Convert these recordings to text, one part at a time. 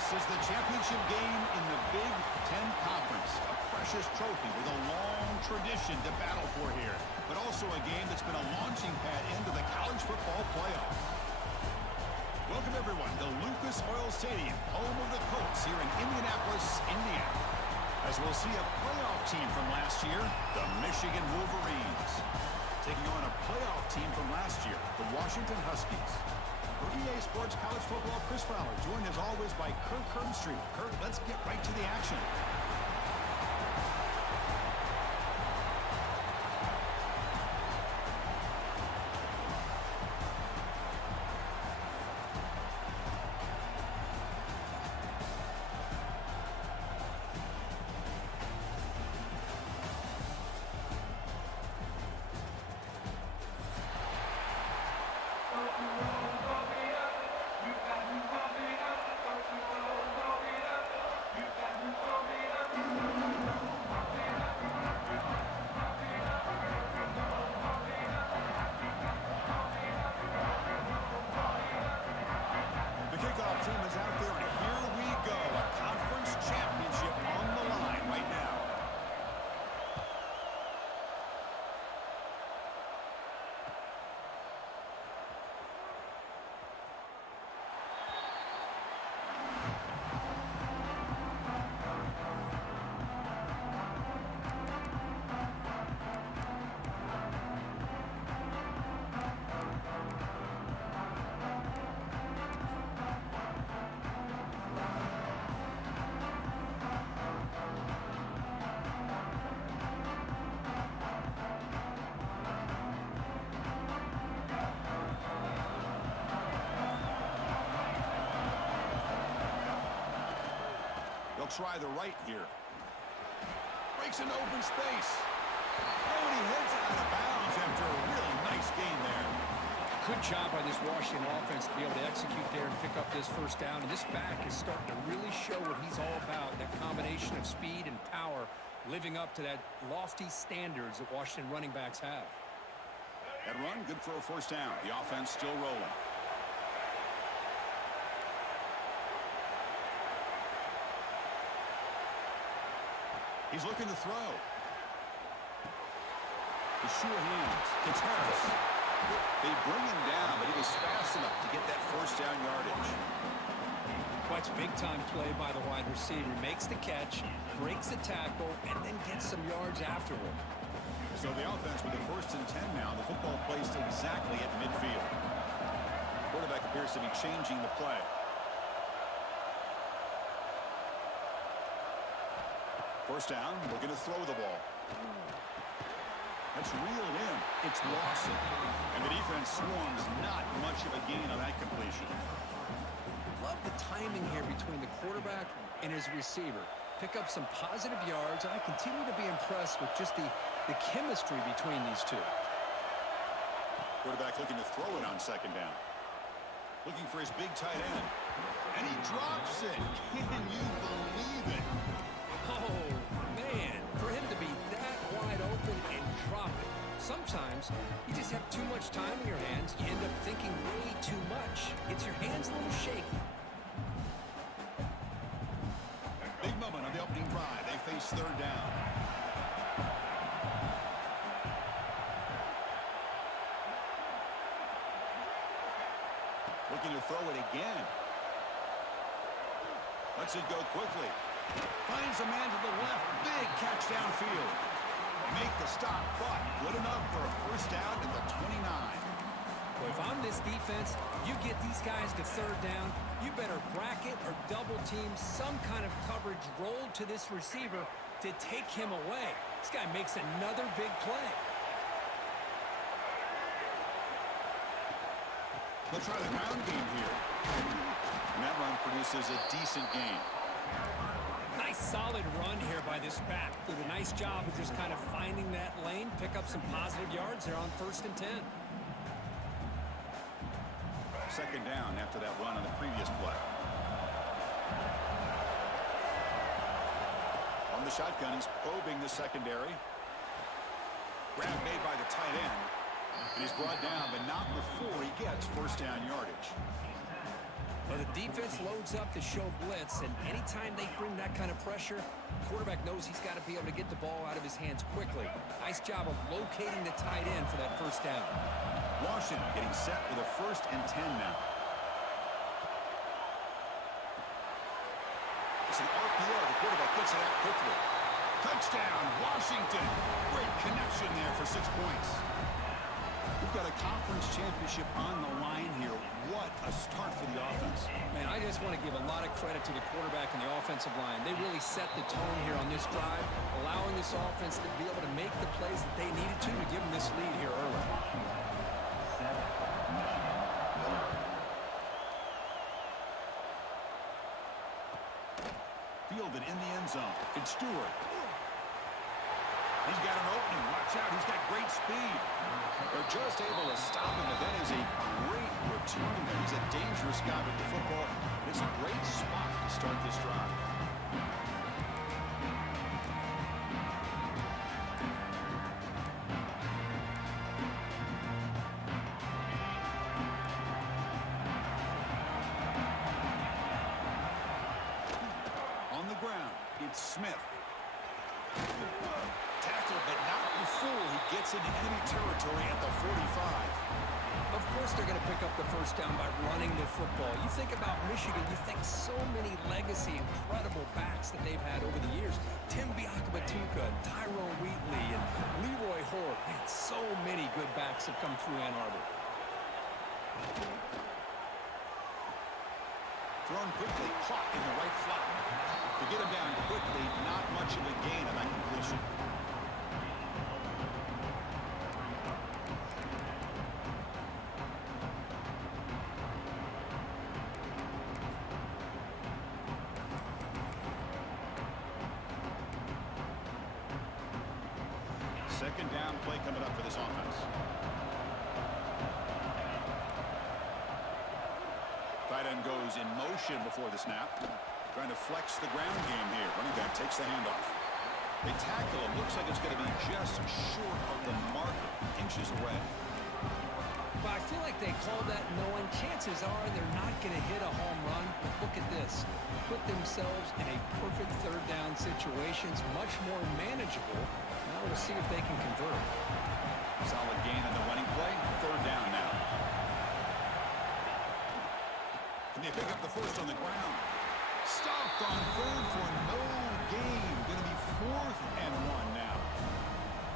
This is the championship game in the Big Ten Conference. A precious trophy with a long tradition to battle for here. But also a game that's been a launching pad into the college football playoff. Welcome, everyone, to Lucas Oil Stadium, home of the Colts here in Indianapolis, Indiana. As we'll see a playoff team from last year, the Michigan Wolverines, taking on a playoff team from last year, the Washington Huskies. For EA Sports College Football, Chris Fowler, joined as always by Kirk Herbstreit. Kirk, let's get right to the action. Try the right here. Breaks into open space. Oh, and he heads out of bounds after a really nice gain there. Good job by this Washington offense to be able to execute there and pick up this first down. And this back is starting to really show what he's all about, that combination of speed and power, living up to that lofty standards that Washington running backs have. That run, good for a first down. The offense still rolling. He's looking to throw. His sure hands. It's Harris. They bring him down, but he was fast enough to get that first down yardage. That's big-time play by the wide receiver. Makes the catch, breaks the tackle, and then gets some yards afterward. So the offense with the 1st and 10 now. The football placed exactly at midfield. Quarterback appears to be changing the play. First down, looking to throw the ball. That's reeled in. It's Lawson. And the defense swarms, not much of a gain on that completion. Love the timing here between the quarterback and his receiver. Pick up some positive yards, and I continue to be impressed with just the chemistry between these two. Quarterback looking to throw it on second down. Looking for his big tight end. And he drops it. Can you believe it? Oh, man, for him to be that wide open and drop it. Sometimes you just have too much time in your hands. You end up thinking way too much. Gets your hands a little shaky. Big moment on the opening drive. They face third down. Looking to throw it again. Lets it go quickly. Finds a man to the left. Big catch downfield. Make the stop, but good enough for a first down at the 29. Well, if I'm this defense, you get these guys to third down, you better bracket or double team some kind of coverage rolled to this receiver to take him away. This guy makes another big play. They'll try the ground game here. And that run produces a decent gain. Nice solid run here by this back. Did a nice job of just kind of finding that lane, pick up some positive yards there on 1st and 10. Second down after that run on the previous play. On the shotgun, he's probing the secondary. Grab made by the tight end. And he's brought down, but not before he gets first down yardage. Well, the defense loads up to show blitz, and anytime they bring that kind of pressure, the quarterback knows he's got to be able to get the ball out of his hands quickly. Nice job of locating the tight end for that first down. Washington getting set with a 1st and 10 now. It's an RPO. The quarterback gets it out quickly. Touchdown, Washington. Great connection there for 6 points. We've got a conference championship on the line here. What a start for the offense. Man, I just want to give a lot of credit to the quarterback and the offensive line. They really set the tone here on this drive, allowing this offense to be able to make the plays that they needed to give them this lead here early. Fielded in the end zone. It's Stewart. He's got an opening. Watch out. He's got great speed. They're just able to stop him, but that is a great return there. He's a dangerous guy with the football. It's a great spot to start this drive. On the ground, it's Smith. Tackled, but not before he gets into enemy territory at the 45. Of course they're going to pick up the first down by running the football. You think about Michigan, you think so many legacy, incredible backs that they've had over the years. Tim Biakabatuka, Tyrone Wheatley, and Leroy Hort. Man, so many good backs have come through Ann Arbor. Thrown quickly, caught in the right flat. To get him down quickly, not much of a gain on that completion. Second down play coming up for this offense. Tight end goes in motion before the snap. Trying to flex the ground game here. Running back takes the handoff. They tackle him. Looks like it's going to be just short of the marker. Inches away. But I feel like they called that knowing chances are they're not going to hit a home run. But look at this. Put themselves in a perfect third down situation. It's much more manageable. Now we'll see if they can convert. Solid gain on the running play. Third down now. Can they pick up the first on the ground? Stopped on third for no gain. Going to be 4th and 1 now.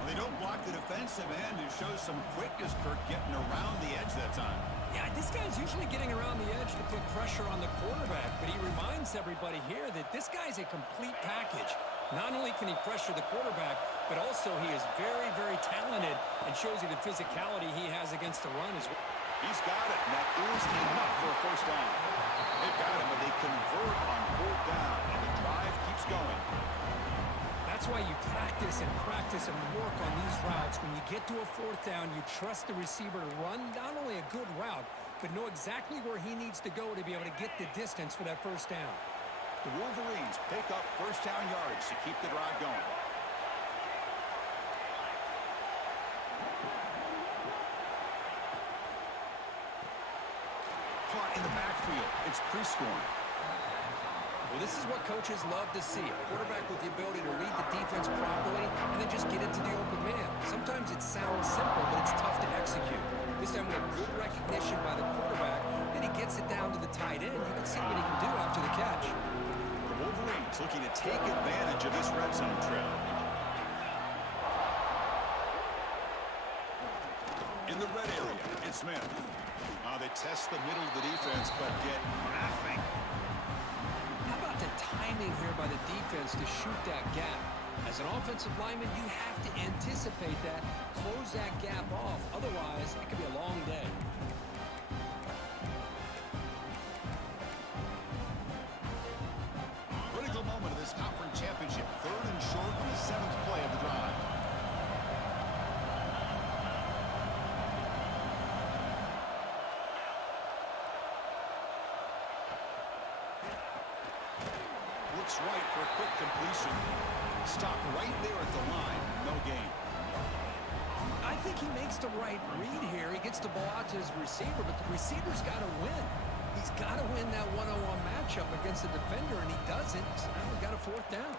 Well, they don't block the defensive end. It shows some quickness, Kirk, getting around the edge that time. Yeah, this guy's usually getting around the edge to put pressure on the quarterback, but he reminds everybody here that this guy's a complete package. Not only can he pressure the quarterback, but also he is very, very talented and shows you the physicality he has against the run as well. He's got it, and that is enough for a first down. They've got him, but they convert on 4th down, and the drive keeps going. That's why you practice and work on these routes. When you get to a 4th down, you trust the receiver to run not only a good route, but know exactly where he needs to go to be able to get the distance for that first down. The Wolverines pick up first down yards to keep the drive going. Caught in the backfield. It's pre-scoring. Well, this is what coaches love to see. A quarterback with the ability to read the defense properly and then just get into the open man. Sometimes it sounds simple, but it's tough to execute. This time we have good recognition by the quarterback. Then he gets it down to the tight end. You can see what he can do after the catch. The Wolverines looking to take advantage of this red zone trail. In the red area, it's Smith. They test the middle of the defense, but get nothing. How about the timing here by the defense to shoot that gap? As an offensive lineman, you have to anticipate that, close that gap off. Otherwise, it could be a long day. Critical moment of this conference championship. 3rd and short on the 7th play of the drive. Looks right for a quick completion. Stop right there at the line. No gain. I think he makes the right read here. He gets the ball out to his receiver, but the receiver's got to win. He's got to win that one-on-one matchup against the defender, and he doesn't. So now we got a fourth down.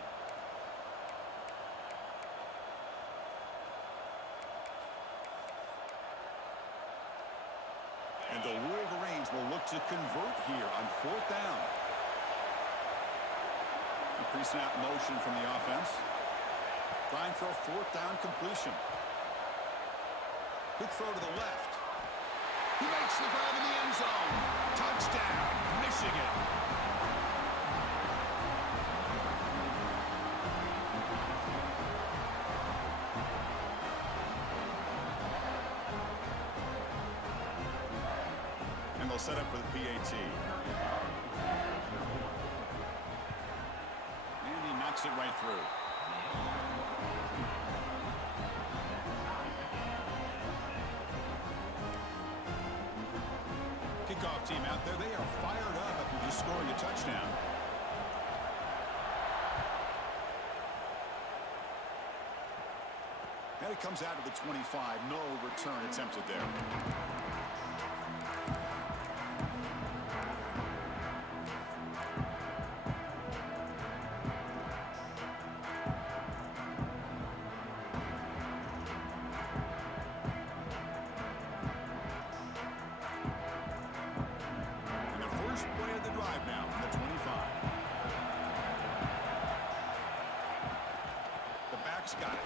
And the Wolverines will look to convert here on fourth down. Pre-snap motion from the offense. Trying for a fourth down completion. Good throw to the left. He makes the grab in the end zone. Touchdown, Michigan. And they'll set up for the PAT. And he knocks it right through. Kickoff team out there. They are fired up after just scoring a touchdown. And it comes out of the 25. No return attempted there. Got it.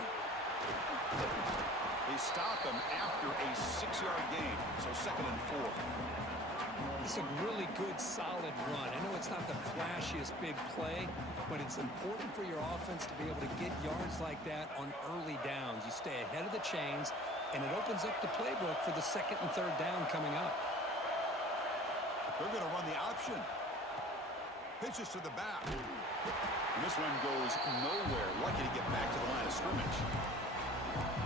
They stop him after a 6-yard gain, so 2nd and 4. It's a really good, solid run. I know it's not the flashiest big play, but it's important for your offense to be able to get yards like that on early downs. You stay ahead of the chains, and it opens up the playbook for the 2nd and 3rd down coming up. They're going to run the option. Pitches to the back. And this one goes nowhere. Lucky to get back to the line of scrimmage.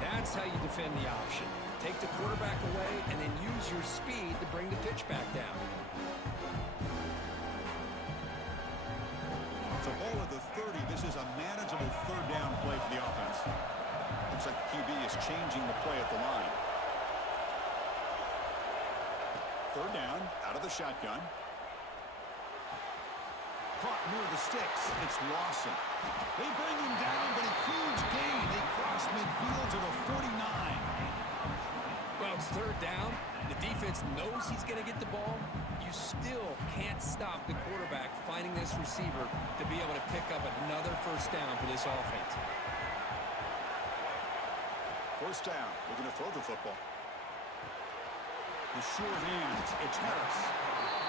That's how you defend the option. Take the quarterback away and then use your speed to bring the pitch back down. So ball at the 30. This is a manageable 3rd down play for the offense. Looks like the QB is changing the play at the line. 3rd down, out of the shotgun. Caught near the sticks. It's Lawson. They bring him down, but a huge gain. They cross midfield to the 49. Well, it's 3rd down. The defense knows he's going to get the ball. You still can't stop the quarterback finding this receiver to be able to pick up another 1st down for this offense. 1st down. Looking to throw the football. The sure hands. It's Harris.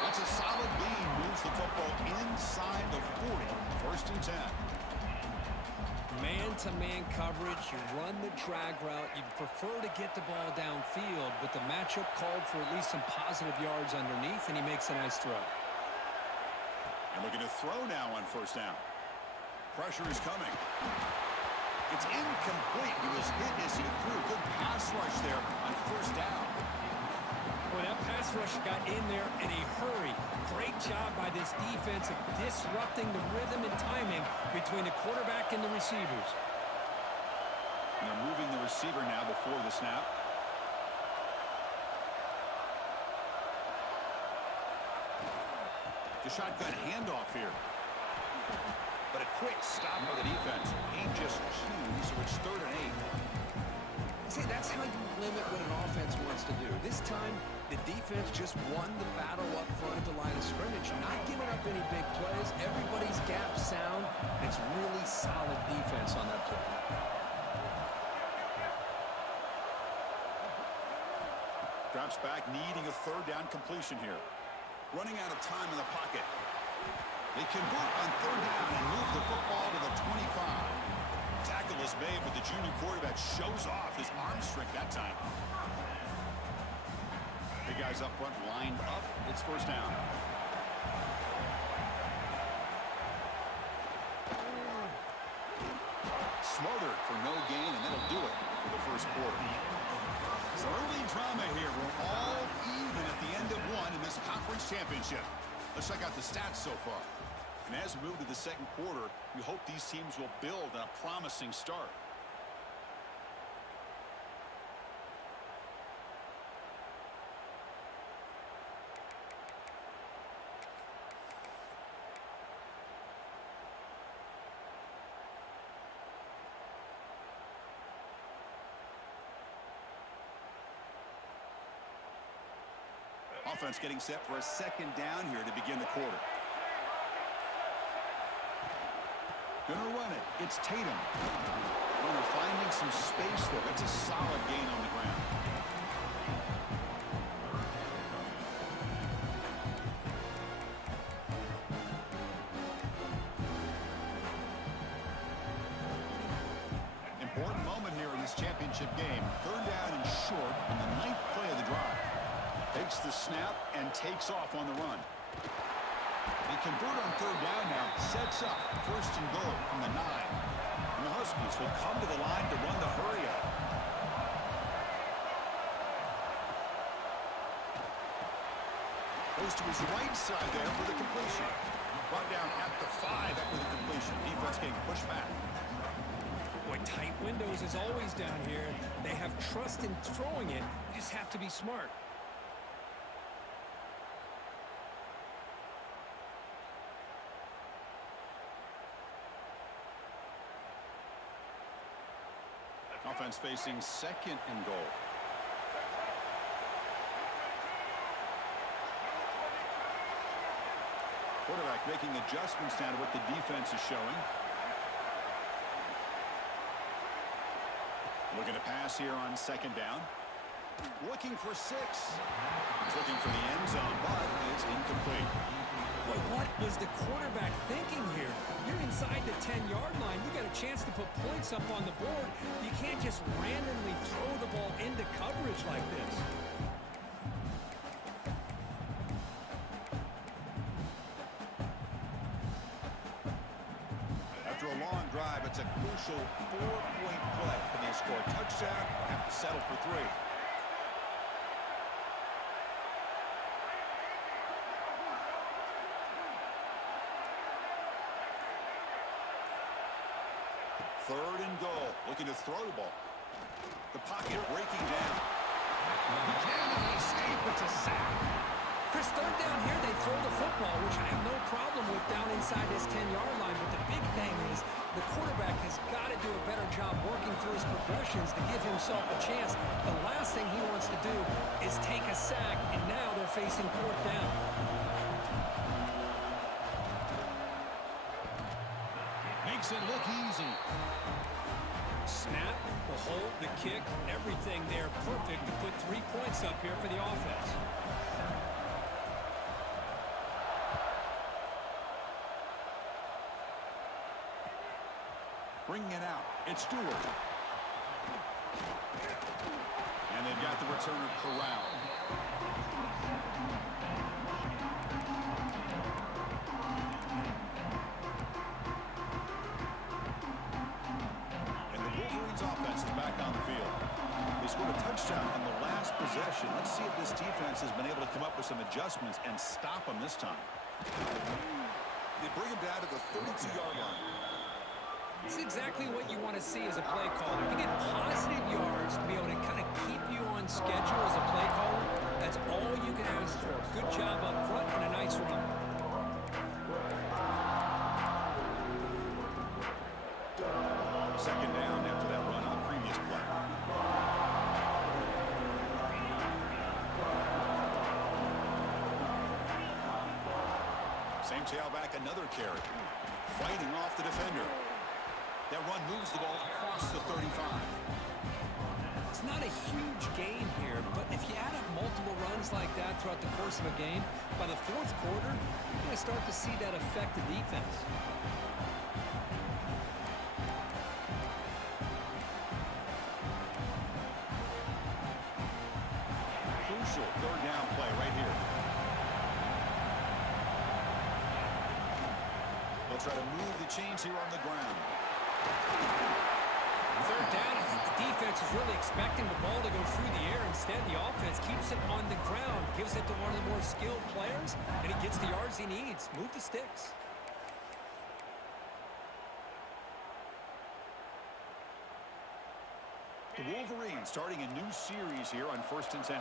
That's a solid gain. Moves the football inside the 40. 1st and 10. Man-to-man coverage. You run the drag route. You'd prefer to get the ball downfield, but the matchup called for at least some positive yards underneath, and he makes a nice throw. And looking to throw now on 1st down. Pressure is coming. It's incomplete. He was hit as he threw. Good pass rush there on 1st down. Boy, that pass rush got in there in a hurry. Great job by this defense of disrupting the rhythm and timing between the quarterback and the receivers. And they're moving the receiver now before the snap. The shotgun handoff here. But a quick stop by the defense. He just chews, so it's 3rd and 8. See, that's how you limit what an offense wants to do. This time, the defense just won the battle up front at the line of scrimmage, not giving up any big plays. Everybody's gap sound. It's really solid defense on that play. Drops back, needing a 3rd down completion here. Running out of time in the pocket. They convert on 3rd down and move the football to the 25. Tackle is made, but the junior quarterback shows off his arm strength that time. Big guys up front lined up. It's 1st down. Smothered for no gain, and that'll do it for the 1st quarter. So early drama here. We're all even at the end of one in this conference championship. Let's check out the stats so far. And as we move to the 2nd quarter, we hope these teams will build on a promising start. offense getting set for a second down here to begin the quarter. Gonna run it. It's Tatum. Runner finding some space there. That's a solid gain on the ground. Important moment here in this championship game. Third down and short in the 9th play of the drive. Takes the snap and takes off on the run. They convert on third down now. Sets up first and goal from the 9. And the Huskies will come to the line to run the hurry up. Goes to his right side there for the completion. Brought down at the 5 after the completion. Defense getting pushed back. Boy, tight windows is always down here. They have trust in throwing it. You just have to be smart. Offense facing second and goal. Quarterback making adjustments down to what the defense is showing. Looking to pass here on second down. Looking for 6. He's looking for the end zone, but it's incomplete. Boy, what was the quarterback thinking here? You're inside the 10-yard line. You got a chance to put points up on the board. You can't just randomly throw the ball into coverage like this. After a long drive, it's a crucial 4-point play. Can they score a touchdown? Have to settle for 3. Third and goal. Looking to throw the ball. The pocket breaking down. He cannot escape. It's a sack. Chris, third down here, they throw the football, which I have no problem with down inside his 10-yard line. But the big thing is the quarterback has got to do a better job working through his progressions to give himself a chance. The last thing he wants to do is take a sack, and now they're facing fourth down. Makes it look easy. Snap, the hold, the kick, everything there perfect to put 3 points up here for the offense. Bringing it out. It's Stewart. And they've got the returner corralled. And the Wolverines offense is back on the field. They scored a touchdown on the last possession. Let's see if this defense has been able to come up with some adjustments and stop them this time. They bring him down to the 32-yard line. It's exactly what you want to see as a play caller. You get positive yards to be able to kind of keep you on schedule as a play caller. That's all you can ask for. Good job up front and a nice run. Second down after that run on the previous play. Same tailback, another carry. Fighting off the defender. That run moves the ball across the 35. It's not a huge gain here, but if you add up multiple runs like that throughout the course of a game, by the fourth quarter, you're going to start to see that affect the defense. Crucial third down play right here. They'll try to move the chains here on the ground. Third down, I think the defense is really expecting the ball to go through the air. Instead, the offense keeps it on the ground, gives it to one of the more skilled players, and he gets the yards he needs. Move the sticks. The Wolverines starting a new series here on 1st and 10.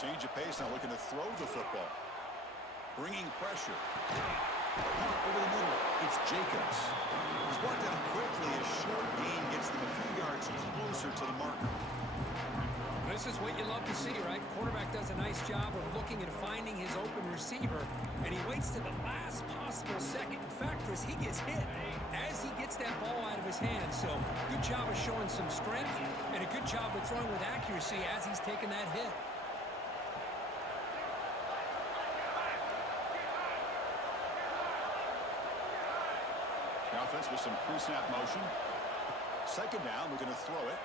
Change of pace now, looking to throw the football. Bringing pressure. Over the middle, it's Jacobs. He's brought down quickly. A short gain gets them a few yards closer to the marker. This is what you love to see, right? Quarterback does a nice job of looking and finding his open receiver, and he waits to the last possible second. In fact, Chris, he gets hit as he gets that ball out of his hand. So good job of showing some strength and a good job of throwing with accuracy as he's taking that hit. The offense with some pre-snap motion. Second down, we're going to throw it.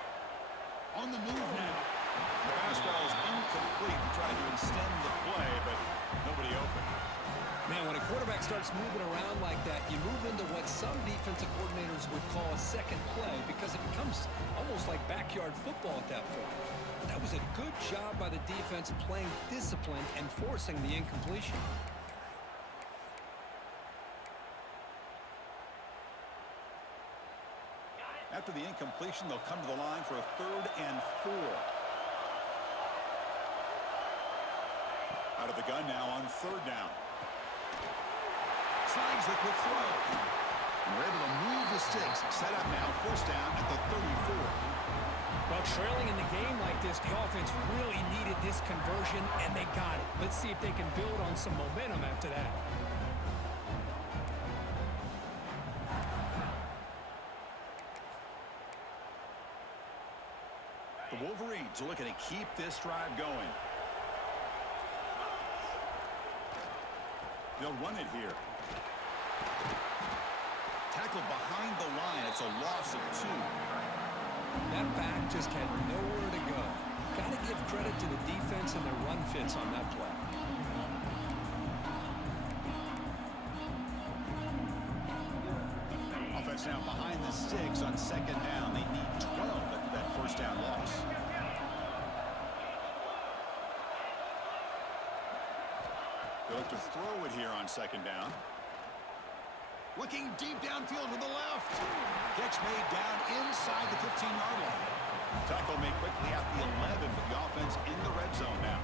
On the move now. The fastball is incomplete. Trying to extend the play, but nobody open. Man, when a quarterback starts moving around like that, you move into what some defensive coordinators would call a second play because it becomes almost like backyard football at that point. That was a good job by the defense playing discipline and forcing the incompletion. After the incompletion, they'll come to the line for a 3rd and 4. Out of the gun now on 3rd down. Slides the quick throw. And we're able to move the sticks. Set up now, 1st down at the 34. Well, trailing in the game like this, the offense really needed this conversion, and they got it. Let's see if they can build on some momentum after that. The Wolverines are looking to keep this drive going. They'll run it here. Tackled behind the line. It's a loss of 2. That back just had nowhere to go. Got to give credit to the defense and their run fits on that play. Offense now behind the sticks on 2nd down. They need 12 after that 1st down loss. They look to throw it here on 2nd down. Looking deep downfield to the left. Catch made down inside the 15-yard line. Tackle made quickly at the 11, but the offense in the red zone now.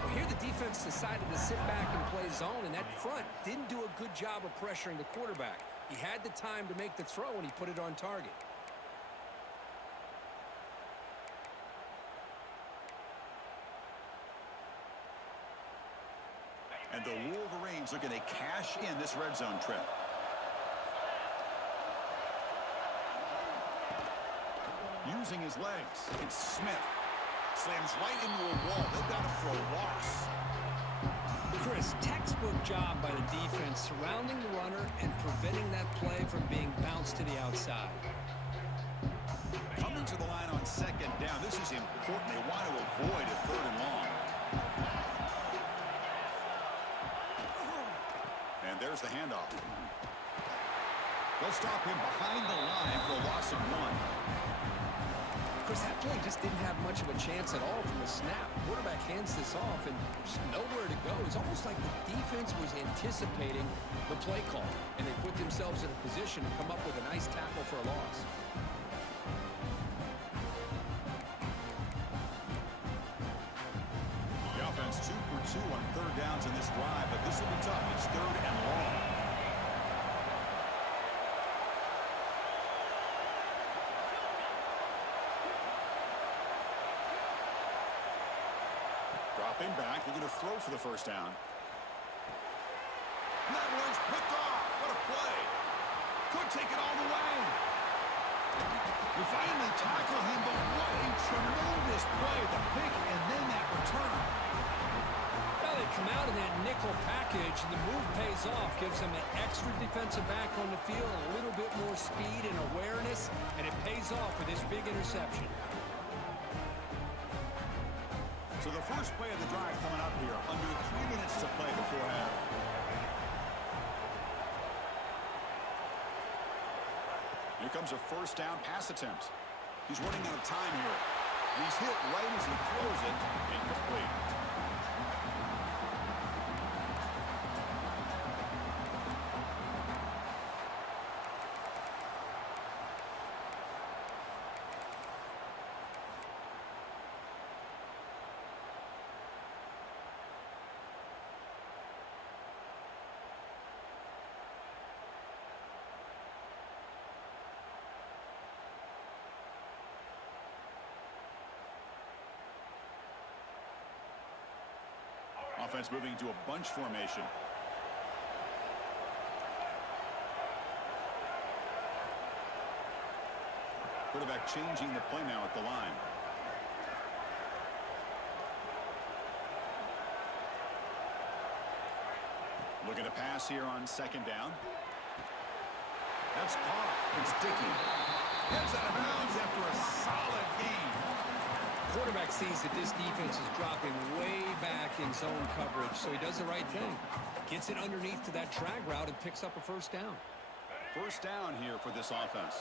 Well, here the defense decided to sit back and play zone, and that front didn't do a good job of pressuring the quarterback. He had the time to make the throw, and he put it on target. And the Wolverines are going to cash in this red zone trip. Using his legs, it's Smith. Slams right into a wall. They've got him for a loss. Chris, textbook job by the defense surrounding the runner and preventing that play from being bounced to the outside. Coming to the line on 2nd down. This is important. They want to avoid a 3rd and long. And there's the handoff. They'll stop him behind the line for a loss of 1. Chris, that play just didn't have much of a chance at all from the snap. Quarterback hands this off, and there's nowhere to go. It's almost like the defense was anticipating the play call, and they put themselves in a position to come up with a nice tackle for a loss. The offense 2 for 2 on 3rd downs in this drive, but this will be tough. It's 3rd and long. Dropping back, they're going to throw for the 1st down. And that one's picked off. What a play. Could take it all the way. We finally tackle him, but what a tremendous play. The pick and then that return. Well, they come out of that nickel package, and the move pays off. Gives them an extra defensive back on the field, a little bit more speed and awareness, and it pays off with this big interception. So the first play of the drive coming up here. Under 3 minutes to play before half. Here comes a 1st down pass attempt. He's running out of time here. He's hit right as he throws it. Incomplete. offense moving to a bunch formation. Quarterback changing the play now at the line. Looking to pass here on second down. That's caught. It's Dickey. Gets out of bounds after a solid gain. Quarterback sees that this defense is dropping way back in zone coverage, so he does the right thing. Gets it underneath to that drag route and picks up a first down. First down here for this offense.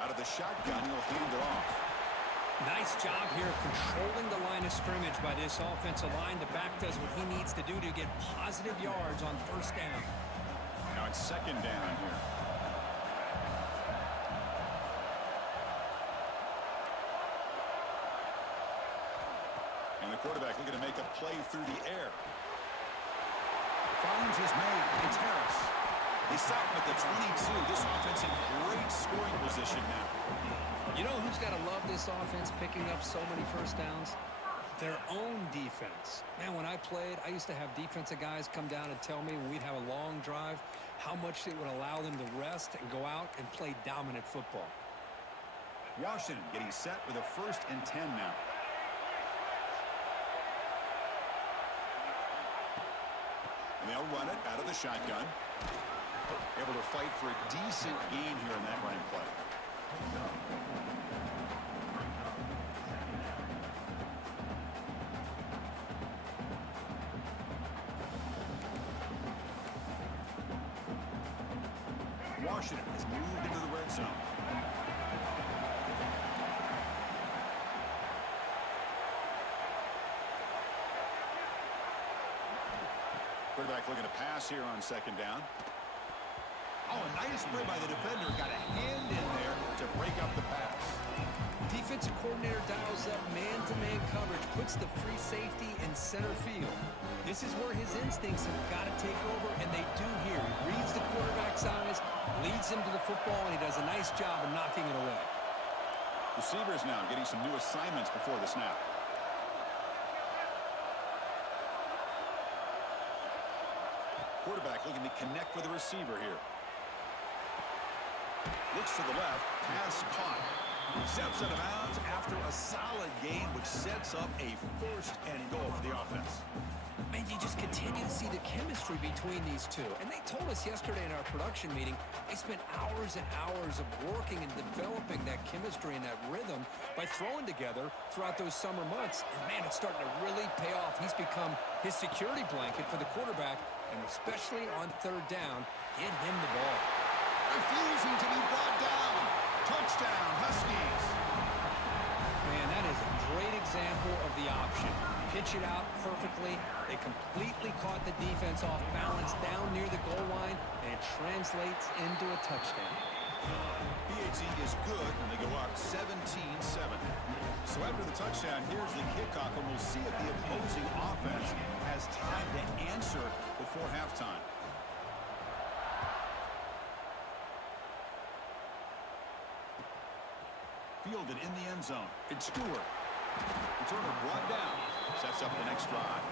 Out of the shotgun, he'll hand it off. Nice job here of controlling the line of scrimmage by this offensive line. The back does what he needs to do to get positive yards on first down. Now it's second down here. And the quarterback looking to make a play through the air. Finds his man. It's Harris. They stop him at the 22. This offense in great scoring position now. You know who's got to love this offense picking up so many first downs? Their own defense. Man, when I played, I used to have defensive guys come down and tell me when we'd have a long drive how much it would allow them to rest and go out and play dominant football. Washington getting set with a 1st and 10 now. And they'll run it out of the shotgun. Able to fight for a decent gain here in that running play. Washington has moved into the red zone. Quarterback looking to pass here on second down. Oh, a nice play by the defender. Got a hand in there to break up the pass. Defensive coordinator dials up man-to-man coverage, puts the free safety in center field. This is where his instincts have got to take over, and they do here. He reads the quarterback's eyes, leads him to the football, and he does a nice job of knocking it away. Receivers now getting some new assignments before the snap. Quarterback looking to connect with the receiver here. Looks to the left, pass caught. Steps out of bounds after a solid gain, which sets up a 1st and goal for the offense. Man, you just continue to see the chemistry between these two. And they told us yesterday in our production meeting, they spent hours and hours of working and developing that chemistry and that rhythm by throwing together throughout those summer months. And man, it's starting to really pay off. He's become his security blanket for the quarterback, and especially on third down, get him the ball. Refusing to be brought down. Touchdown, Huskies. Man, that is a great example of the option. Pitch it out perfectly. They completely caught the defense off balance down near the goal line, and it translates into a touchdown. PHC is good, and they go up 17-7. So after the touchdown, here's the kickoff, and we'll see if the opposing offense has time to answer before halftime. Fielded in the end zone. It's Stewart. Returner brought down. Sets up the next drive.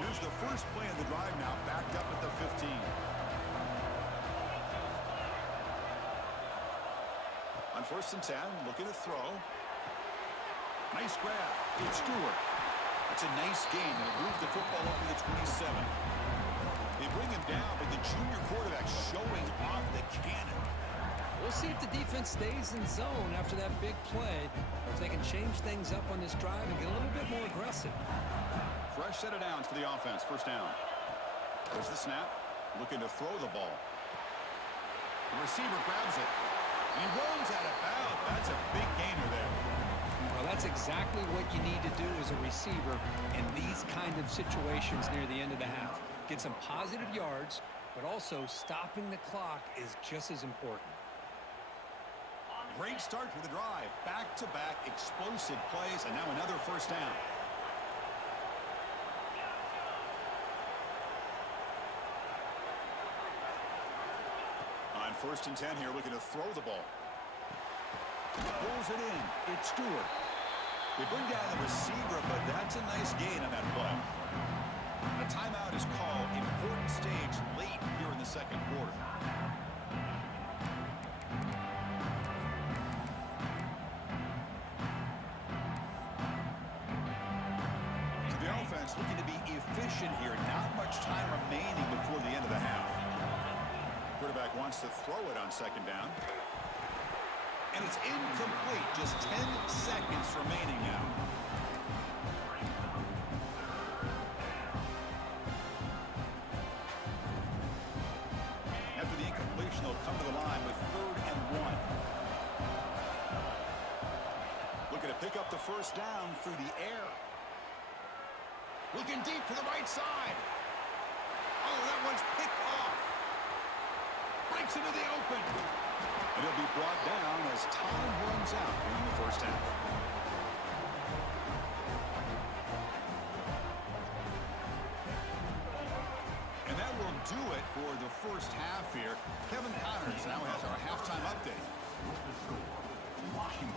Here's the first play of the drive now, backed up at the 15. On 1st and 10, looking to throw. Nice grab. It's Stewart. That's a nice gain. They move the football up to the 27. They bring him down, but the junior quarterback showing off the cannon. We'll see if the defense stays in zone after that big play, or if they can change things up on this drive and get a little bit more aggressive. Fresh set of downs for the offense. First down. There's the snap. Looking to throw the ball. The receiver grabs it. And he runs out of bounds. That's a big gainer there. Well, that's exactly what you need to do as a receiver in these kind of situations near the end of the half. Get some positive yards, but also stopping the clock is just as important. Great start to the drive. Back-to-back explosive plays, and now another first down. On 1st and 10 here, looking to throw the ball. Pulls it in. It's Stewart. They bring down the receiver, but that's a nice gain on that play. A timeout is called. Important stage late here in the second quarter. So the offense looking to be efficient here. Not much time remaining before the end of the half. Quarterback wants to throw it on 2nd down. And it's incomplete. Just 10 seconds remaining now. After the incompletion, they'll come to the line with 3rd and 1. Looking to pick up the first down through the air. Looking deep to the right side. Oh, that one's picked off. Breaks into the open. And he'll be brought down as time runs out in the first half. And that will do it for the first half here. Kevin Connors now has our halftime update. Washington.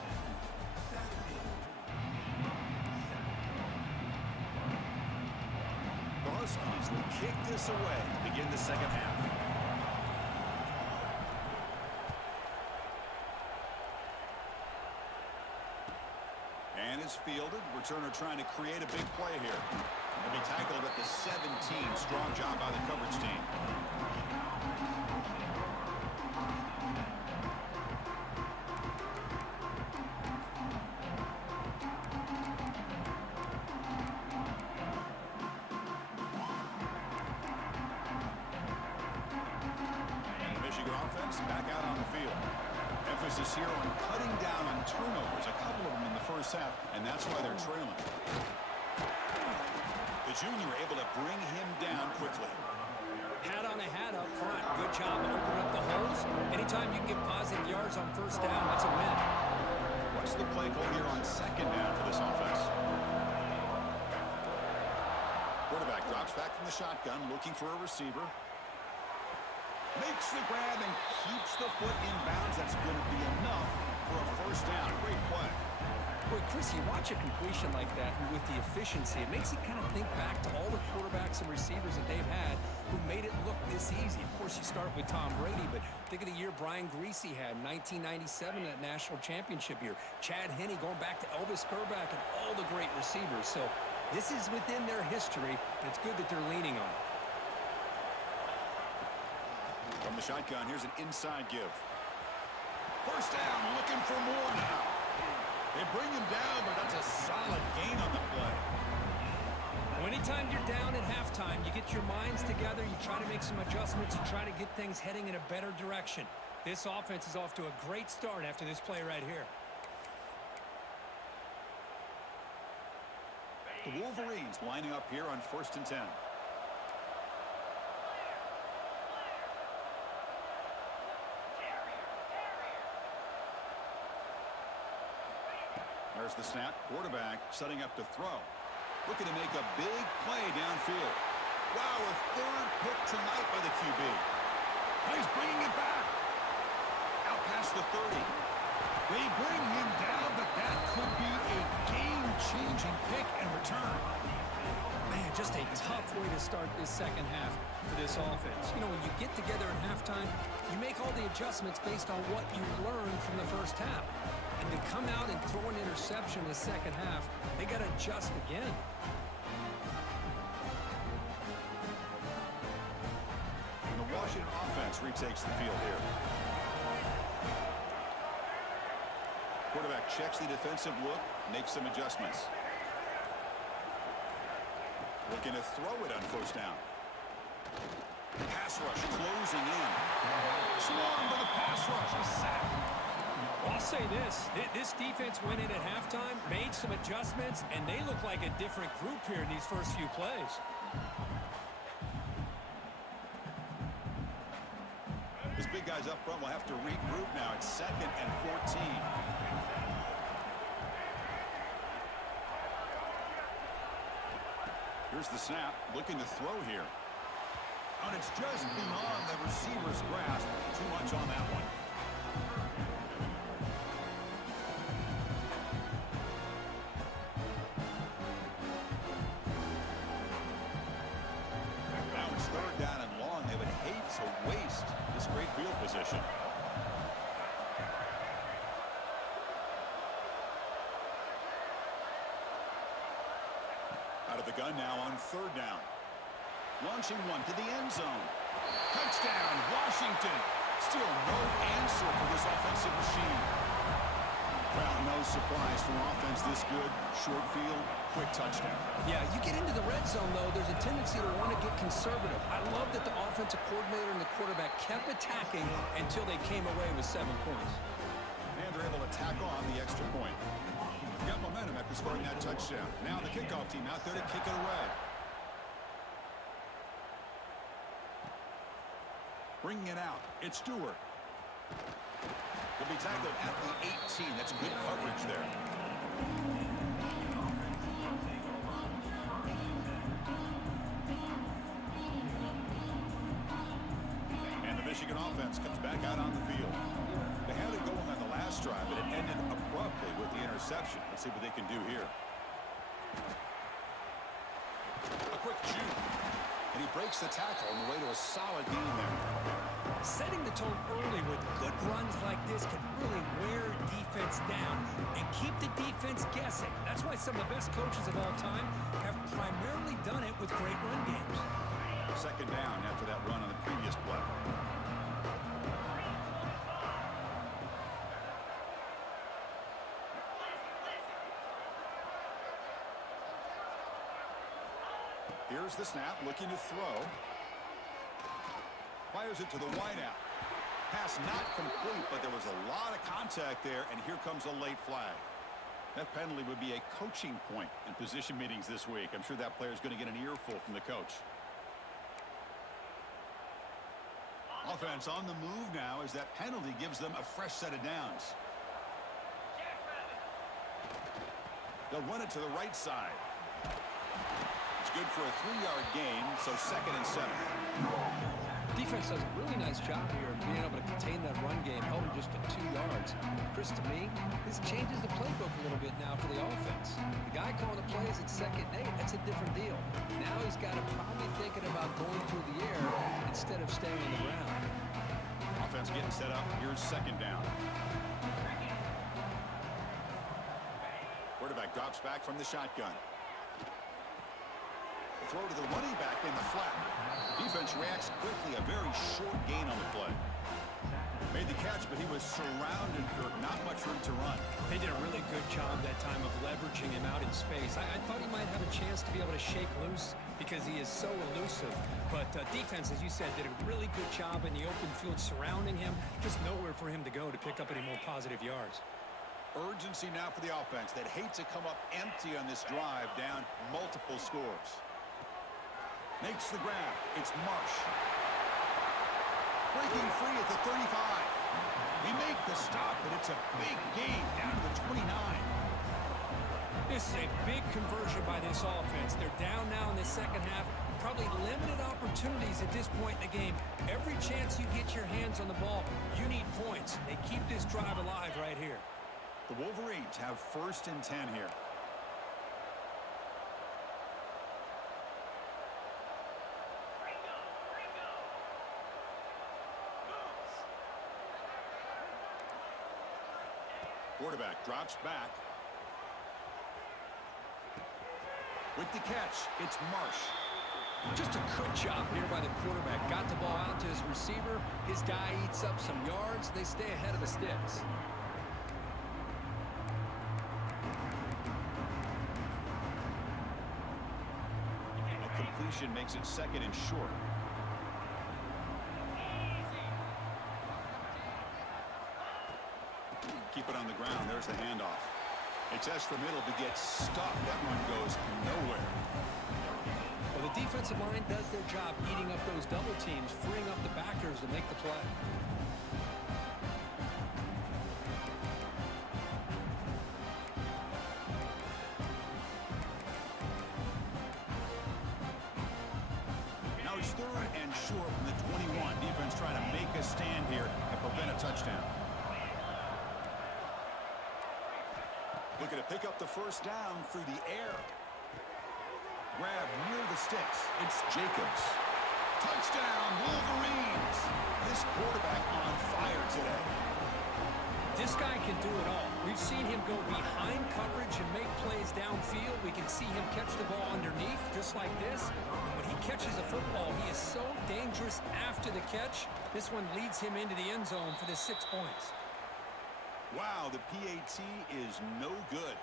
The Huskies will kick this away to begin the second half. And it's fielded. Returner trying to create a big play here. He'll be tackled at the 17. Strong job by the coverage team. And the Michigan offense back out on the field. Emphasis here on cutting down on turnovers, a couple of them in the first half, and that's why they're trailing. The junior able to bring him down quickly. Hat on a hat up front. Good job opening up the holes. Anytime you can get positive yards on 1st down, that's a win. What's the play call here on 2nd down for this offense? Quarterback drops back from the shotgun, looking for a receiver. Makes the grab and keeps the foot in bounds. That's going to be enough for a first down. Great play. Boy, Chris, you watch a completion like that, and with the efficiency, it makes you kind of think back to all the quarterbacks and receivers that they've had who made it look this easy. Of course, you start with Tom Brady, but think of the year Brian Greasy had, 1997, that national championship year. Chad Henne going back to Elvis Kerback and all the great receivers. So this is within their history, and it's good that they're leaning on it. From the shotgun, here's an inside give. First down, looking for more now. They bring him down, but that's a solid gain on the play. Well, anytime you're down at halftime, you get your minds together, you try to make some adjustments, you try to get things heading in a better direction. This offense is off to a great start after this play right here. The Wolverines lining up here on 1st and 10. There's the snap. Quarterback setting up to throw. Looking to make a big play downfield. Wow, a 3rd pick tonight by the QB. He's bringing it back. Out past the 30. They bring him down, but that could be a game-changing pick and return. Man, just a tough way to start this second half for this offense. You know, when you get together at halftime, you make all the adjustments based on what you learned from the first half. And to come out and throw an interception in the second half, they got to adjust again. And the Washington offense retakes the field here. Quarterback checks the defensive look, makes some adjustments. Looking to throw it on 1st down. Pass rush closing in. Swarmed by the pass rush. A sack. I'll say this defense went in at halftime, made some adjustments, and they look like a different group here in these first few plays. The His big guys up front will have to regroup now. It's 2nd and 14. Here's the snap, looking to throw here. And it's just beyond the receiver's grasp. Too much on that one. Now it's 3rd down and long. They would hate to waste this great field position. Out of the gun now on 3rd down. Launching one to the end zone. Touchdown, Washington. Still no answer for this offensive machine. Well, no surprise for offense this good. Short field, quick touchdown. Yeah, you get into the red zone, though, there's a tendency to want to get conservative. I love that the offensive coordinator and the quarterback kept attacking until they came away with 7 points. And they're able to tack on the extra point. Got momentum after scoring that touchdown. Now the kickoff team out there to kick it away. Bringing it out. It's Stewart. He'll be tackled at the 18. That's good coverage there. And the Michigan offense comes back out on the field. They had it going on the last drive, but it ended abruptly with the interception. Let's see what they can do here. A quick juke. And he breaks the tackle on the way to a solid gain there. Setting the tone early with good runs like this can really wear defense down and keep the defense guessing. That's why some of the best coaches of all time have primarily done it with great run games. 2nd down after that run on the previous play. Here's the snap, looking to throw. Fires it to the wideout. Pass not complete, but there was a lot of contact there, and here comes a late flag. That penalty would be a coaching point in position meetings this week. I'm sure that player's going to get an earful from the coach. Offense on the move now as that penalty gives them a fresh set of downs. They'll run it to the right side. Good for a 3-yard gain, so 2nd and 7. Defense does a really nice job here of being able to contain that run game, held him just at 2 yards. Chris, to me, this changes the playbook a little bit now for the offense. The guy calling the plays at 2nd and 8, that's a different deal. Now he's got to probably thinking about going through the air instead of staying on the ground. Offense getting set up. Here's 2nd down. Quarterback drops back from the shotgun. Throw to the running back in the flat. Defense reacts quickly. A very short gain on the play. Made the catch, but he was surrounded for not much room to run. They did a really good job that time of leveraging him out in space. I thought he might have a chance to be able to shake loose because he is so elusive. But defense, as you said, did a really good job in the open field surrounding him. Just nowhere for him to go to pick up any more positive yards. Urgency now for the offense. They'd hate to come up empty on this drive, down multiple scores. Makes the grab. It's Marsh. Breaking free at the 35. They make the stop, but it's a big gain down to the 29. This is a big conversion by this offense. They're down now in the 2nd half. Probably limited opportunities at this point in the game. Every chance you get your hands on the ball, you need points. They keep this drive alive right here. The Wolverines have 1st and 10 here. Quarterback drops back. With the catch, it's Marsh. Just a good job here by the quarterback. Got the ball out to his receiver. His guy eats up some yards. They stay ahead of the sticks. A completion makes it 2nd and short. Keep it on the ground. There's the handoff. It's S the middle to get stuck. That one goes nowhere. Well, the defensive line does their job eating up those double teams, freeing up the backers to make the play. short from the 21. Defense trying to make a stand here and prevent a touchdown. Looking to pick up the first down through the air. Grab near the sticks. It's Jacobs. Touchdown, Wolverines. This quarterback on fire today. This guy can do it all. We've seen him go behind coverage and make plays downfield. We can see him catch the ball underneath, just like this. And when he catches the football, he is so dangerous after the catch. This one leads him into the end zone for the 6 points. Wow, the PAT is no good.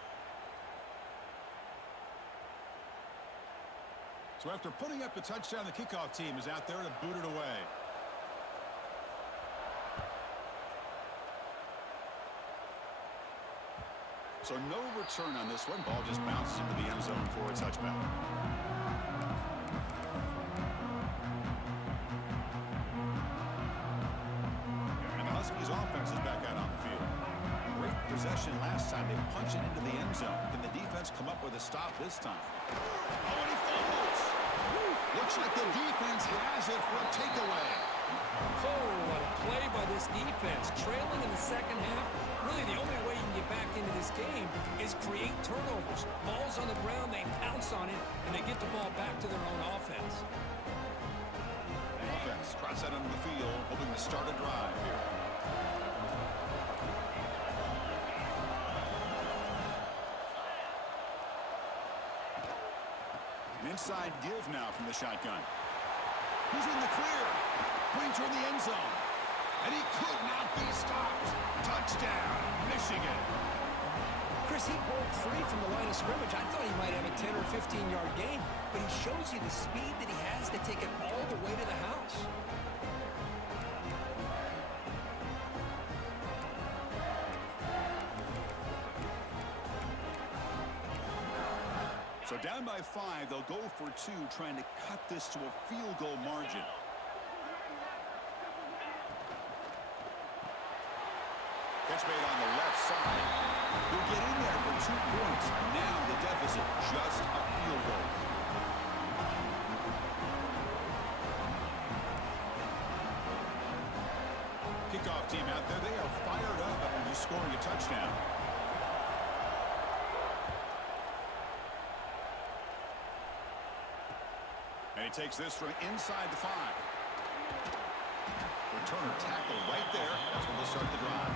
So after putting up the touchdown, the kickoff team is out there to boot it away. So no return on this one. Ball just bounces into the end zone for a touchback. And the Huskies offense is back out on the field. Great possession last time. They punch it into the end zone. Can the defense come up with a stop this time? Oh, and he fumbles. Looks like the defense has it for a takeaway. Oh, what a play by this defense. Trailing in the second half. Really, the only way you can get back into this game is create turnovers. Ball's on the ground, they pounce on it, and they get the ball back to their own offense. Offense trots out onto the field, hoping to start a drive here. An inside give now from the shotgun. He's in the clear. Brings her in the end zone. And he could not be stopped. Touchdown, Michigan. Chris, he broke free from the line of scrimmage. I thought he might have a 10 or 15-yard gain, but he shows you the speed that he has to take it all the way to the house. So down by 5, they'll go for 2, trying to cut this to a field goal margin. Catch made on the left side. He'll get in there for 2 points. Now the deficit, just a field goal. Kickoff team out there, they are fired up after just scoring a touchdown. And he takes this from inside the 5. Returner tackle right there. That's when they'll start the drive.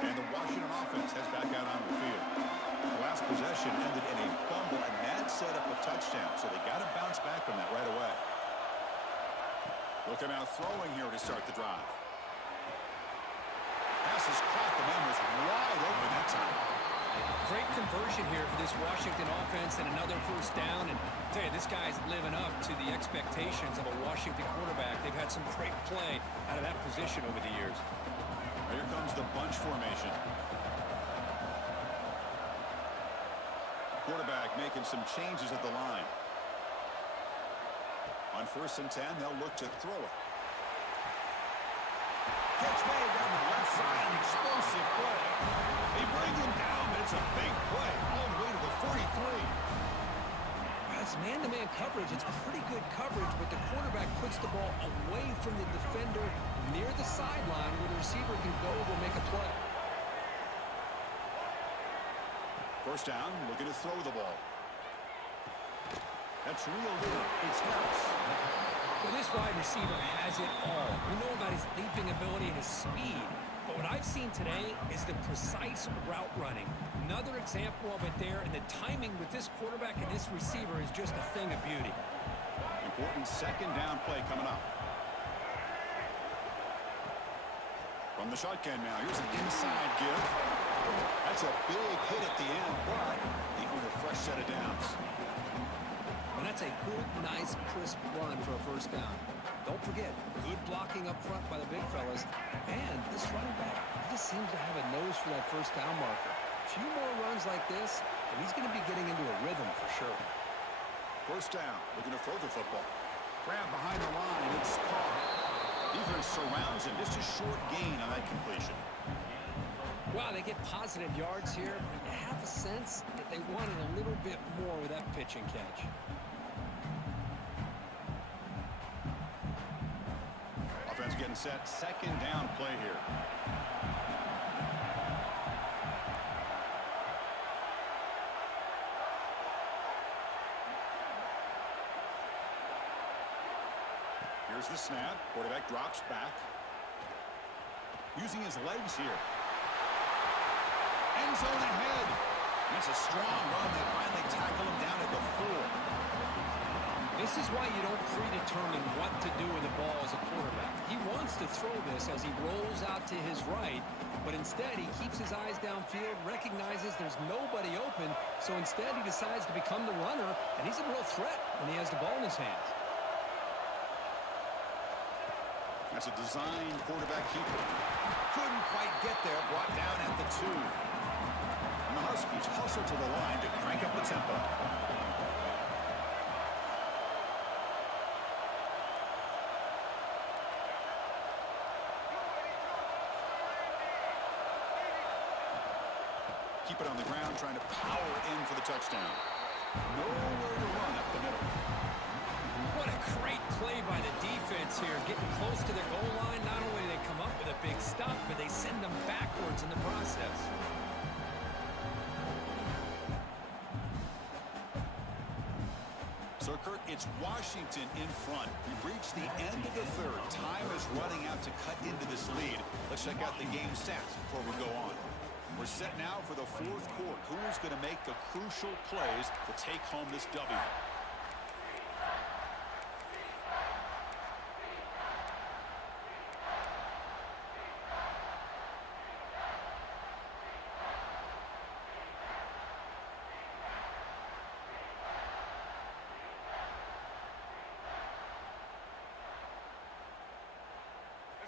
And the Washington offense heads back out on the field. The last possession ended in a fumble, and that set up a touchdown. So they got to bounce back from that right away. Looking out throwing here to start the drive. Pass is caught. The man was wide open that time. Great conversion here for this Washington offense and another first down. And I tell you, this guy's living up to the expectations of a Washington quarterback. They've had some great play out of that position over the years. Here comes the bunch formation. Quarterback making some changes at the line. On 1st and 10, they'll look to throw it. Catch made down the left side, an explosive play. They bring him down, but it's a big play all the way to the 43. That's man-to-man coverage. It's pretty good coverage, but the quarterback puts the ball away from the defender near the sideline where the receiver can go over and make a play. First down, looking to throw the ball. That's reeled in. It's Harris. Well, this wide receiver has it all. We know about his leaping ability and his speed, but what I've seen today is the precise route running. Another example of it there, and the timing with this quarterback and this receiver is just a thing of beauty. Important second down play coming up. From the shotgun now, here's an inside give. That's a big hit at the end, but he earned a fresh set of downs. And that's a good, nice, crisp run for a first down. Don't forget, good blocking up front by the big fellas. And this running back, he just seems to have a nose for that first down marker. A few more runs like this, and he's going to be getting into a rhythm for sure. First down, looking to throw the football. Grab behind the line. It's caught. Defense surrounds him. Just a short gain on that completion. Wow, they get positive yards here. You have a sense that they wanted a little bit more with that pitch and catch. Offense getting set. Second down play here. Here's the snap. Quarterback drops back. Using his legs here. End zone ahead. That's a strong run. They finally tackle him down at the 4. This is why you don't predetermine what to do with the ball as a quarterback. He wants to throw this as he rolls out to his right, but instead he keeps his eyes downfield, recognizes there's nobody open, so instead he decides to become the runner, and he's a real threat when he has the ball in his hands. That's a design quarterback keeper. Couldn't quite get there. Brought down at the 2. And the Huskies hustle to the line to crank up the tempo. Keep it on the ground, trying to power in for the touchdown. Nowhere to run up the middle. What a great play by the defense here. Getting close to the goal line, not only do they come up with a big stop, but they send them backwards in the process. So, Kirk, it's Washington in front. We've reached the end of the third. Time is running out to cut into this lead. Let's check out the game stats before we go on. We're set now for the fourth quarter. Who is going to make the crucial plays to take home this W?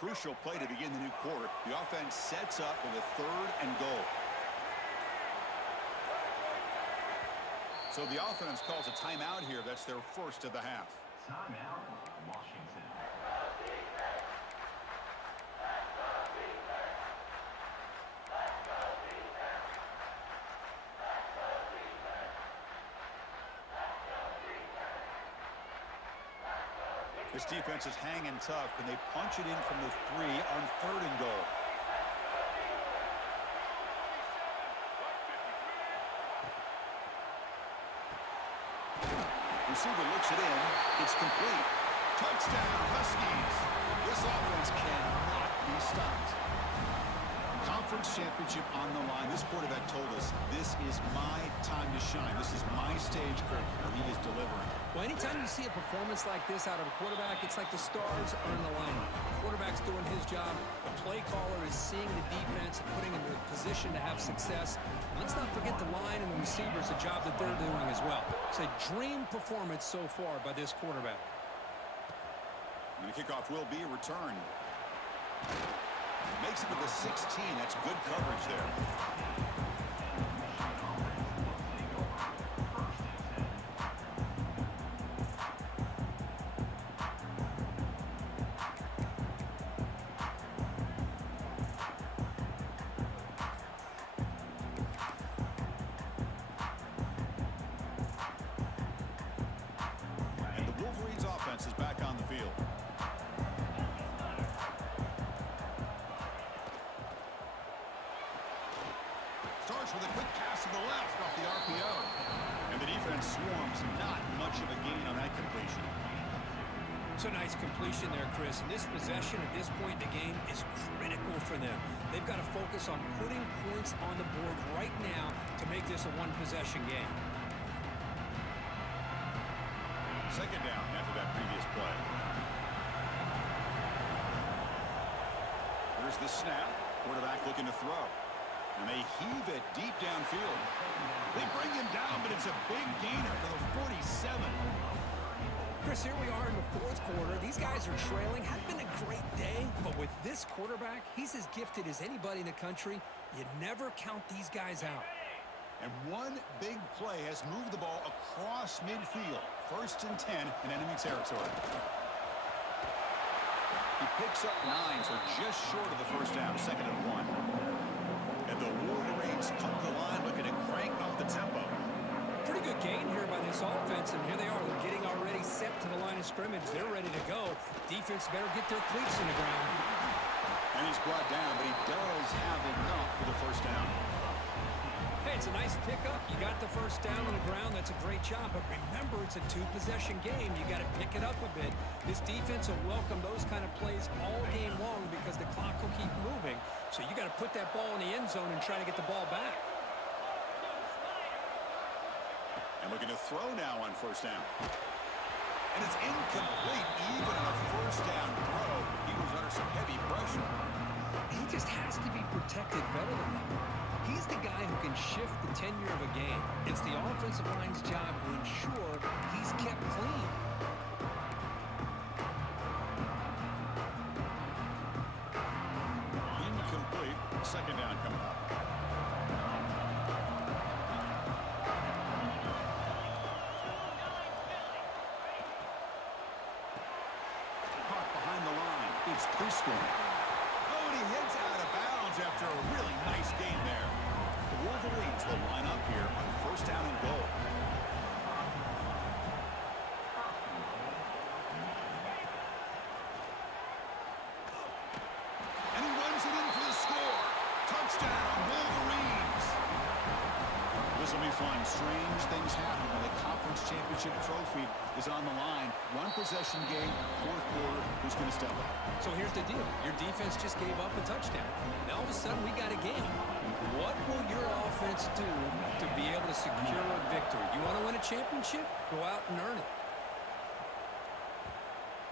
Crucial play to begin the new quarter. The offense sets up with a 3rd and goal. So the offense calls a timeout here. That's their first of the half. Timeout, Washington. This defense is hanging tough. Can they punch it in from the 3 on 3rd and goal? Receiver looks it in. It's complete. Touchdown, Huskies. This offense cannot be stopped. Conference championship on the line. This quarterback told us, this is my time to shine. This is my stage, Kirk, and he is delivering. Well, anytime you see a performance like this out of a quarterback, it's like the stars are in alignment. The quarterback's doing his job. The play caller is seeing the defense and putting him in a position to have success. And let's not forget the line and the receivers, the job that they're doing as well. It's a dream performance so far by this quarterback. And the kickoff will be returned. Makes it to the 16. That's good coverage there. And the Wolverines offense is back on the field. Starts with a quick pass to the left off the RPO. And the defense swarms. Not much of a gain on that completion. It's a nice completion there, Chris. And this possession at this point in the game is critical for them. They've got to focus on putting points on the board right now to make this a one-possession game. Second down after that previous play. Here's the snap. Quarterback looking to throw. And they heave it deep downfield. They bring him down, but it's a big gainer for the 47. Chris, here we are in the fourth quarter. These guys are trailing. Hadn't been a great day, but with this quarterback, he's as gifted as anybody in the country. You never count these guys out. And one big play has moved the ball across midfield. First and 10 in enemy territory. He picks up 9, so just short of the first down, 2nd and 1. And the Wolverines cut the line, looking to crank up the tempo. Pretty good gain here by this offense, and here they are. They're getting already set to the line of scrimmage. They're ready to go. Defense better get their cleats in the ground. And he's brought down, but he does have enough for the first down. Hey, it's a nice pickup. You got the first down on the ground. That's a great job. But remember, it's a two-possession game. You got to pick it up a bit. This defense will welcome those kind of plays all game long because the clock will keep moving. So you got to put that ball in the end zone and try to get the ball back. And looking to throw now on first down. And it's incomplete even on a first down throw. He was under some heavy pressure. He just has to be protected better than that. He's the guy who can shift the tenure of a game. It's the offensive line's job to ensure he's kept clean. Incomplete. Second down coming up. Caught behind the line. It's pre-scoring. Oh, and he heads out of bounds after a really nice game there. The Wolverines will line up here on first down and goal. And he runs it in for the score. Touchdown, Wolverines. This will be fun. Strange things happen when the conference championship trophy is on the line. One possession game, fourth quarter. Who's going to step up? So here's the deal. Your defense just gave up a touchdown. Now all of a sudden we got a game. What will your offense do to be able to secure a victory? You want to win a championship? Go out and earn it.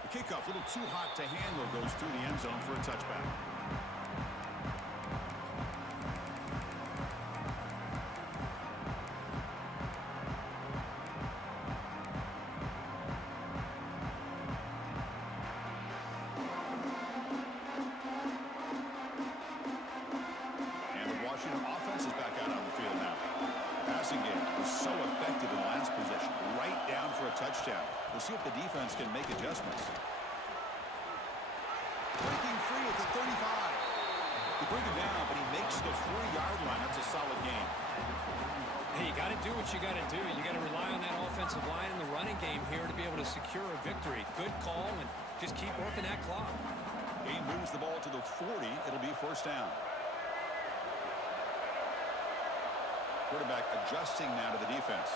The kickoff, a little too hot to handle, goes through the end zone for a touchback. Offense is back out on the field now. Passing game was so effective in the last possession. Right down for a touchdown. We'll see if the defense can make adjustments. Breaking free at the 35. They bring him down, but he makes the 4-yard line. That's a solid game. Hey, you got to do what you got to do. You got to rely on that offensive line in the running game here to be able to secure a victory. Good call, and just keep working that clock. Game moves the ball to the 40. It'll be first down. Quarterback adjusting now to the defense.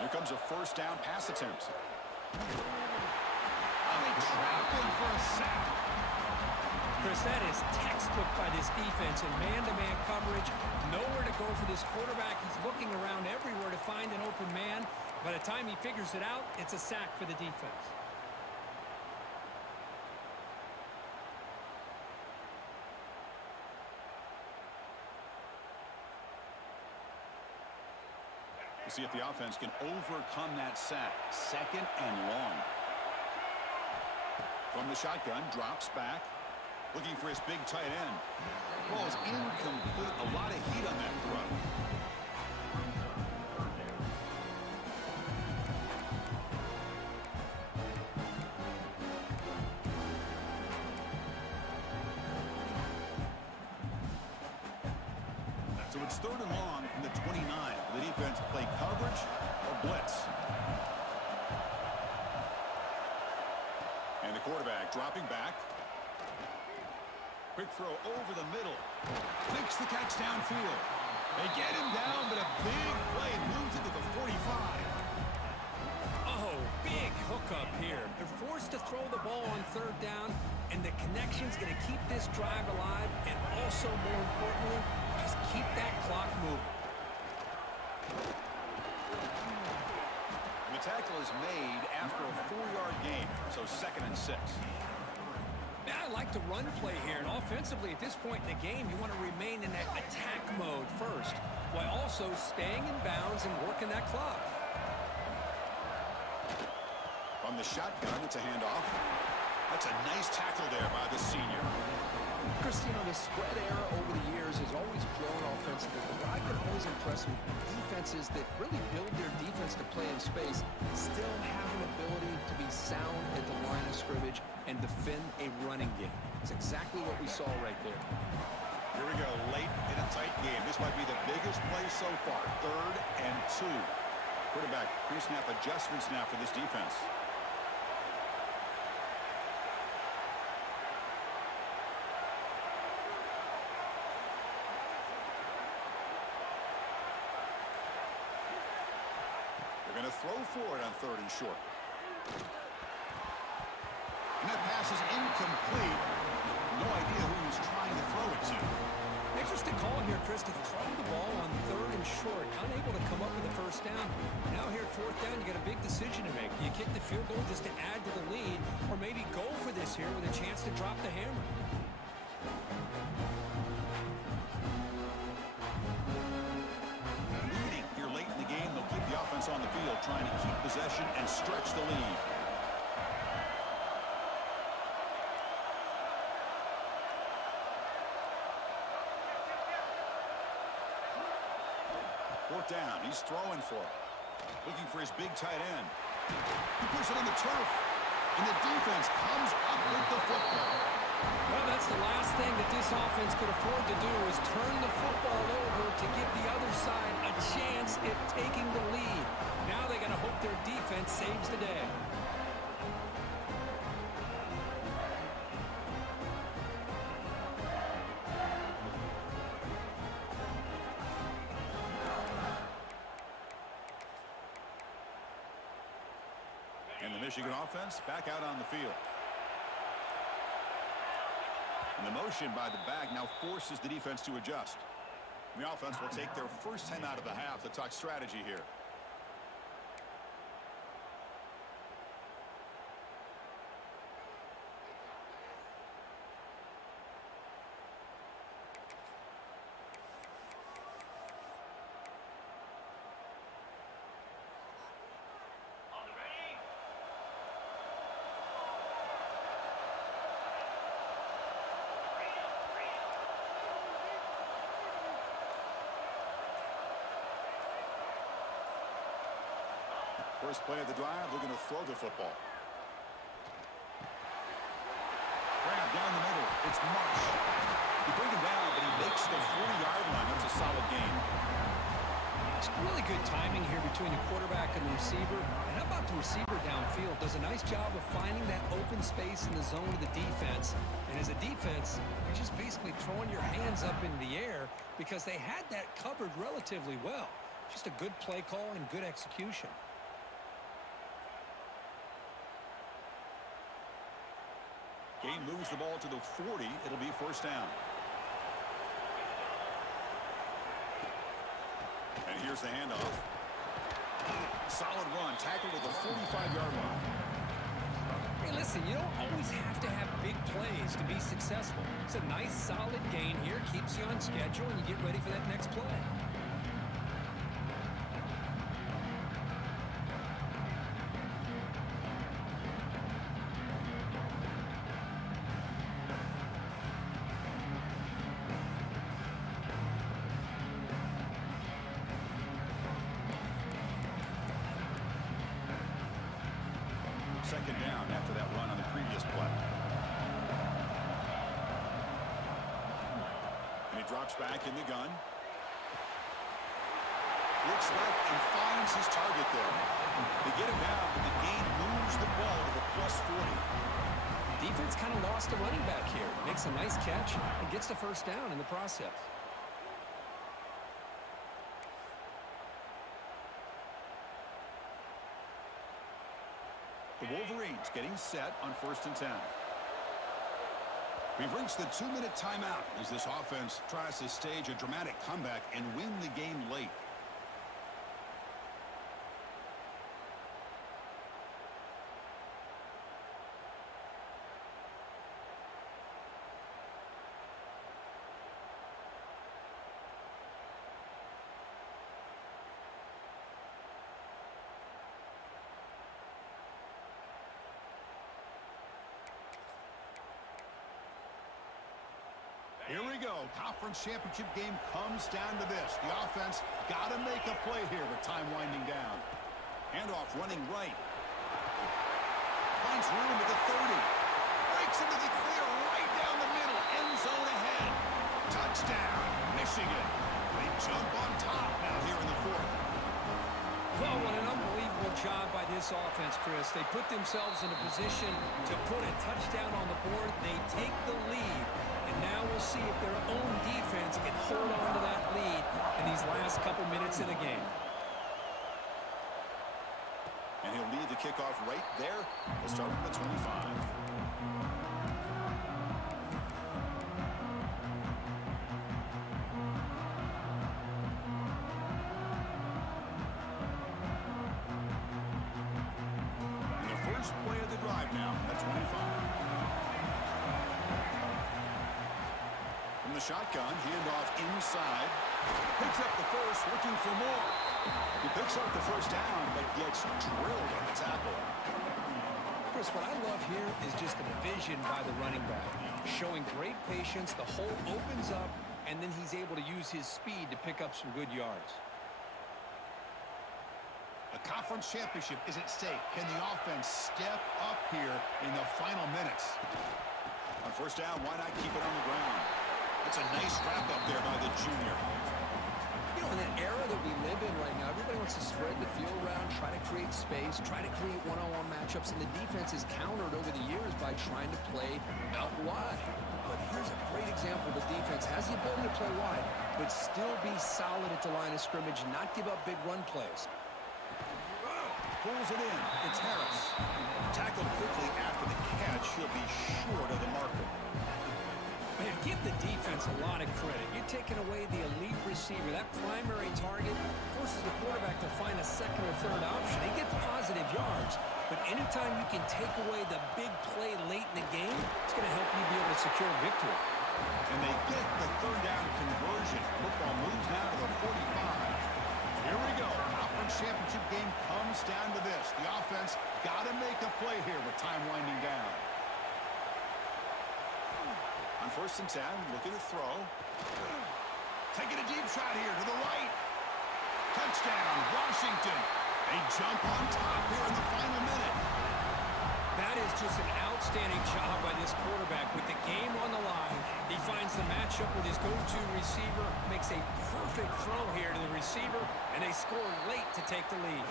Here comes a first down pass attempt. Oh, they trap him for a sack. Chris, that is textbook by this defense in man-to-man coverage. Nowhere to go for this quarterback. He's looking around everywhere to find an open man. By the time he figures it out, it's a sack for the defense. We'll see if the offense can overcome that sack. Second and long. From the shotgun, drops back. Looking for his big tight end. Ball is incomplete. A lot of heat on that throw. So it's third and long from the 29. The defense play coverage or blitz. And the quarterback dropping back. Quick throw over the middle. Makes the catch downfield. They get him down, but a big play moves into the 45. Oh, big hookup here. They're forced to throw the ball on third down, and the connection's going to keep this drive alive, and also, more importantly, just keep that clock moving. The tackle is made after a 4-yard gain, so 2nd and 6. Now, I like the run play here, and offensively at this point in the game, you want to remain in that attack mode first, while also staying in bounds and working that clock. From the shotgun, it's a handoff. That's a nice tackle there by the senior. The spread era over the years has always grown offensively, but what I've been always impressed with defenses that really build their defense to play in space still have an ability to be sound at the line of scrimmage and defend a running game. It's exactly what we saw right there. Here we go, late in a tight game. This might be the biggest play so far. 3rd and 2. Quarterback pre-snap adjustments now for this defense. They're going to throw for it on 3rd and short. And that pass is incomplete. No idea who he was trying to throw it to. Interesting call here, Chris, to throw the ball on 3rd and short. Unable to come up with a first down. Now here at 4th down, you got a big decision to make. Do you kick the field goal just to add to the lead, or maybe go for this here with a chance to drop the hammer? Leading here late in the game, they'll keep the offense on the field, trying to keep possession and stretch the lead. Down. He's throwing for it. Looking for his big tight end. He puts it on the turf. And the defense comes up with the football. Well, that's the last thing that this offense could afford to do is turn the football over to give the other side a chance at taking the lead. Now they got to hope their defense saves the day. And the Michigan offense back out on the field. And the motion by the back now forces the defense to adjust. The offense will take their first time out of the half to talk strategy here. First play of the drive, they're going to throw the football. Grab down the middle. It's Marsh. He brings him down, but he makes the 40-yard line. That's a solid gain. It's really good timing here between the quarterback and the receiver. And how about the receiver downfield? Does a nice job of finding that open space in the zone of the defense. And as a defense, you're just basically throwing your hands up in the air because they had that covered relatively well. Just a good play call and good execution. Game moves the ball to the 40. It'll be first down. And here's the handoff. Solid run. Tackled at the 45-yard line. Hey, listen, you don't always have to have big plays to be successful. It's a nice, solid gain here. Keeps you on schedule, and you get ready for that next play. Second down after that run on the previous play. And he drops back in the gun. Looks left and finds his target there. They get him down, but the gain moves the ball to the plus 40. Defense kind of lost a running back here. Makes a nice catch and gets the first down in the process. The Wolverines getting set on 1st and 10. We've reached the 2-minute timeout as this offense tries to stage a dramatic comeback and win the game late. conference championship game comes down to this. The offense got to make a play here with time winding down. Handoff running right. Finds room at the 30. Breaks into the clear right down the middle. End zone ahead. Touchdown, Michigan. They jump on top now here in the fourth. Well, what an unbelievable job by this offense, Chris. They put themselves in a position to put a touchdown on the board. They take the lead, and now we'll see if their own defense can hold on to that lead in these last couple minutes of the game. And he'll lead the kickoff right there. We'll start from the 25. Play of the drive now at 25. From the shotgun, handoff inside. Picks up the first, looking for more. He picks up the first down, but gets drilled on the tackle. Chris, what I love here is just the vision by the running back. Showing great patience, the hole opens up, and then he's able to use his speed to pick up some good yards. A conference championship is at stake. Can the offense step up here in the final minutes? On first down, why not keep it on the ground? That's a nice wrap up there by the junior. You know, in that era that we live in right now, everybody wants to spread the field around, try to create space, try to create one-on-one matchups, and the defense is countered over the years by trying to play out wide. But here's a great example. The defense has the ability to play wide, but still be solid at the line of scrimmage and not give up big run plays. Pulls it in. It's Harris. Tackled quickly after the catch. He'll be short of the marker. Man, give the defense a lot of credit. You're taking away the elite receiver. That primary target forces the quarterback to find a second or third option. They get positive yards, but anytime you can take away the big play late in the game, it's going to help you be able to secure a victory. And they get the third down conversion. Football moves now to the 45. Here we go. Conference championship game comes down to this. The offense got to make a play here with time winding down. On first and 10, looking to throw. Taking a deep shot here to the right. Touchdown, Washington. They jump on top here in the final minute. That is just an outstanding job by this quarterback. With the game on the line, he finds the matchup with his go-to receiver, makes a perfect throw here to the receiver, and they score late to take the lead.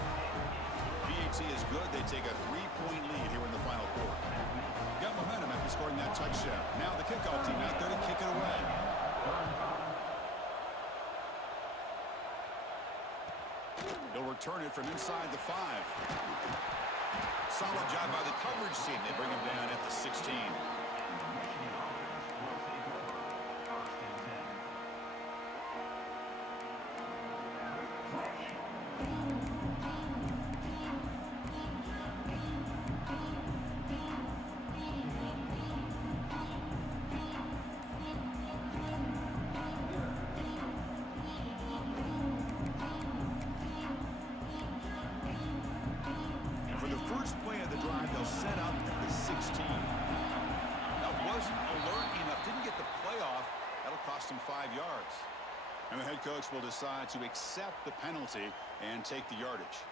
PAT is good. They take a 3-point lead here in the final quarter. Got momentum after scoring that touchdown. Now the kickoff team out there to kick it away. They'll return it from inside the 5. Solid job by the coverage team. They bring him down at the 16. Set up at the 16. That wasn't alert enough. Didn't get the playoff. That'll cost him 5 yards. And the head coach will decide to accept the penalty and take the yardage.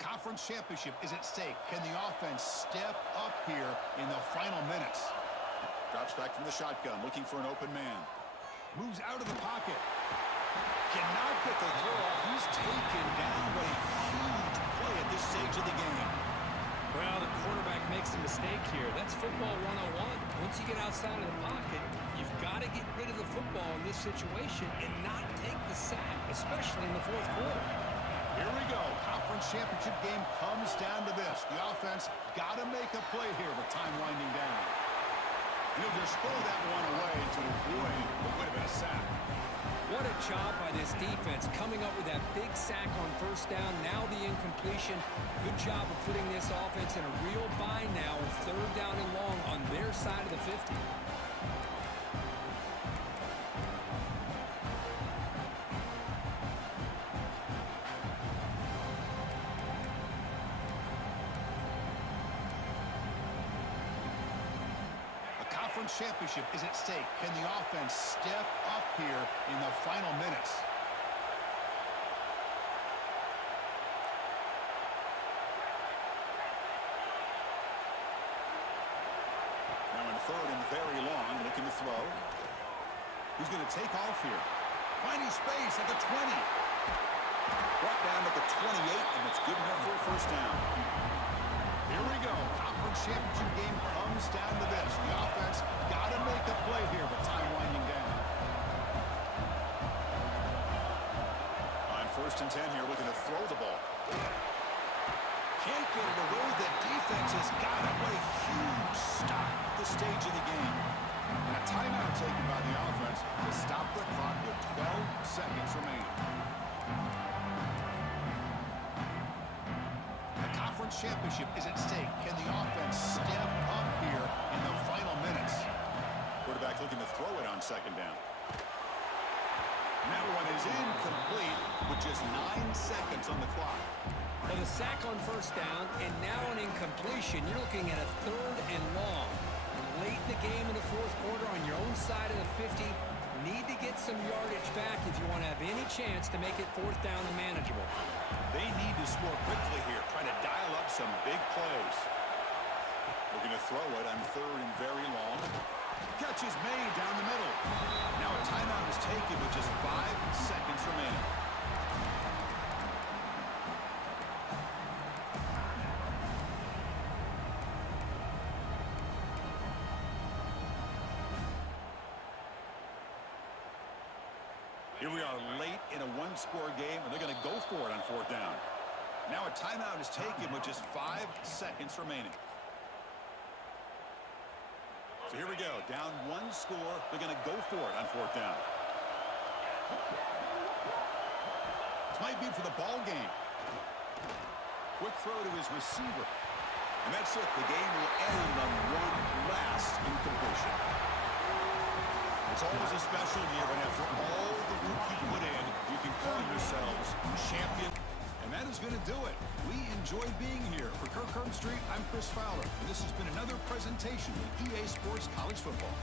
Conference championship is at stake. Can the offense step up here in the final minutes? Drops back from the shotgun, looking for an open man. Moves out of the pocket. Cannot get the throw off. He's taken down. What a huge play at this stage of the game. Well, the quarterback makes a mistake here. That's football 101. Once you get outside of the pocket, you've got to get rid of the football in this situation and not take the sack, especially in the fourth quarter. Here we go. Conference championship game comes down to this. The offense got to make a play here with time winding down. He'll just throw that one away to avoid what would have been a sack. What a job by this defense coming up with that big sack on first down. Now the incompletion. Good job of putting this offense in a real bind now with third down and long on their side of the 50. conference championship is at stake. Can the offense step up here in the final minutes? Now in third and very long, looking to throw. He's going to take off here. Finding space at the 20. Brought down to the 28, and it's good enough for a first down. Here we go. Conference championship game comes down to this. The offense got to make a play here, but time winding down. On first and 10 here, looking to throw the ball. Can't get it away. The defense has got him. What a huge stop at this stage of the game. And a timeout taken by the offense to stop the clock with 12 seconds remaining. The conference championship is at stake. Can the offense step up here in the final minutes? Quarterback looking to throw it on second down. And that one is incomplete with just 9 seconds on the clock. Well, the sack on first down, and now an incompletion. You're looking at a third and long. Late in the game in the fourth quarter on your own side of the 50. Need to get some yardage back if you want to have any chance to make it fourth down and manageable. They need to score quickly here, trying to dial up some big plays. Looking to throw it on third and very long. Catch is made down the middle. Now a timeout is taken with just 5 seconds remaining. Here we are late in a one-score game, and they're going to go for it on fourth down. Now a timeout is taken with just 5 seconds remaining. So here we go, down 1 score. They're going to go for it on fourth down. This might be for the ball game. Quick throw to his receiver. And that's it. The game will end on one last incompletion. It's always a special year, and after all the work you put in, you can call yourselves champion. And that is going to do it. We enjoyed being here. For Kirk Street, I'm Chris Fowler, and this has been another presentation of EA Sports College Football.